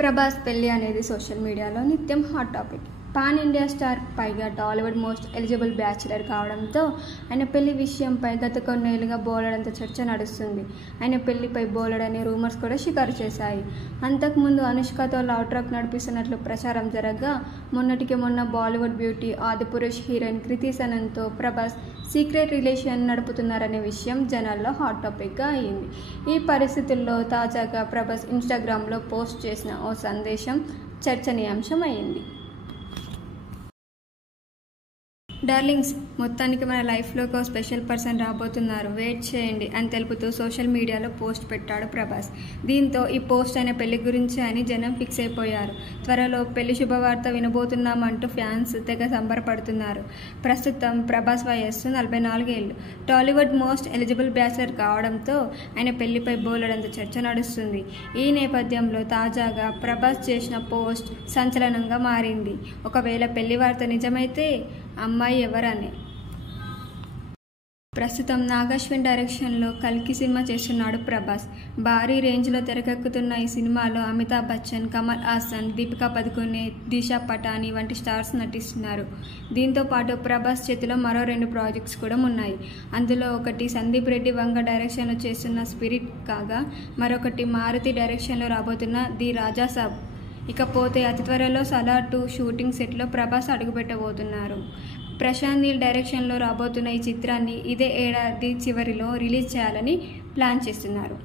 ప్రభాస్ పెళ్లి అనేది సోషల్ మీడియాలో నిత్యం hot topic. Pan India star, పైగా టాలీవుడ్ మోస్ట్ ఎలిజిబుల్ బ్యాచిలర్ కావడంతో ఆయన పెళ్లి విషయంపై గత కొన్నేళ్లుగా బోలెడంత చర్చ నడుస్తుంది. ఆయన పెళ్లిపై బోలెడనే రూమర్స్ కూడా షికారు చేశాయి. అంతకుముందు అనుష్కతో లవ్ ట్రాక్ నడిపిస్తున్నట్లు ప్రచారం జరగగా, మొన్నటికి మొన్న బాలీవుడ్ బ్యూటీ ఆదిపురుష్ హీరోయిన్ కృతి సనన్తో ప్రభాస్ సీక్రెట్ రిలేషన్ నడుపుతున్నారనే విషయం జనాల్లో హాట్ టాపిక్గా అయ్యింది. ఈ పరిస్థితుల్లో తాజాగా ప్రభాస్ ఇన్స్టాగ్రామ్లో పోస్ట్ చేసిన ఓ సందేశం చర్చనీయాంశం అయింది. డార్లింగ్స్, మొత్తానికి మన లైఫ్లోకి ఒక స్పెషల్ పర్సన్ రాబోతున్నారు, వెయిట్ చేయండి అని తెలుపుతూ సోషల్ మీడియాలో పోస్ట్ పెట్టాడు ప్రభాస్. దీంతో ఈ పోస్ట్ ఆయన పెళ్లి గురించి అని జనం ఫిక్స్ అయిపోయారు. త్వరలో పెళ్లి శుభవార్త వినబోతున్నామంటూ ఫ్యాన్స్ తెగ సంబరపడుతున్నారు. ప్రస్తుతం ప్రభాస్ వయస్సు 44 ఏళ్లు. టాలీవుడ్ మోస్ట్ ఎలిజిబుల్ బ్యాచిలర్ కావడంతో ఆయన పెళ్లిపై బోలెడంత చర్చ నడుస్తుంది. ఈ నేపథ్యంలో తాజాగా ప్రభాస్ చేసిన పోస్ట్ సంచలనంగా మారింది. ఒకవేళ పెళ్లి వార్త నిజమైతే అమ్మాయి ఎవరని. ప్రస్తుతం నాగశ్విన్ డైరెక్షన్లో కల్కి సినిమా చేస్తున్నాడు ప్రభాస్. భారీ రేంజ్లో తెరకెక్కుతున్న ఈ సినిమాలో అమితాబ్ బచ్చన్, కమల్ హాసన్, దీపికా పదుకొనే, దిశా పటాని వంటి స్టార్స్ నటిస్తున్నారు. దీంతో పాటు ప్రభాస్ చేతిలో మరో 2 ప్రాజెక్ట్స్ కూడా ఉన్నాయి. అందులో ఒకటి సందీప్ రెడ్డి వంగ డైరెక్షన్లో చేస్తున్న స్పిరిట్ కాగా, మరొకటి మారుతి డైరెక్షన్లో రాబోతున్న ది రాజా సాబ్. ఇకపోతే అతి త్వరలో సలార్ 2 షూటింగ్ సెట్లో ప్రభాస్ అడుగుపెట్టబోతున్నారు. ప్రశాంత్ నీల్ డైరెక్షన్లో రాబోతున్న ఈ చిత్రాన్ని ఇదే ఏడాది చివరిలో రిలీజ్ చేయాలని ప్లాన్ చేస్తున్నారు.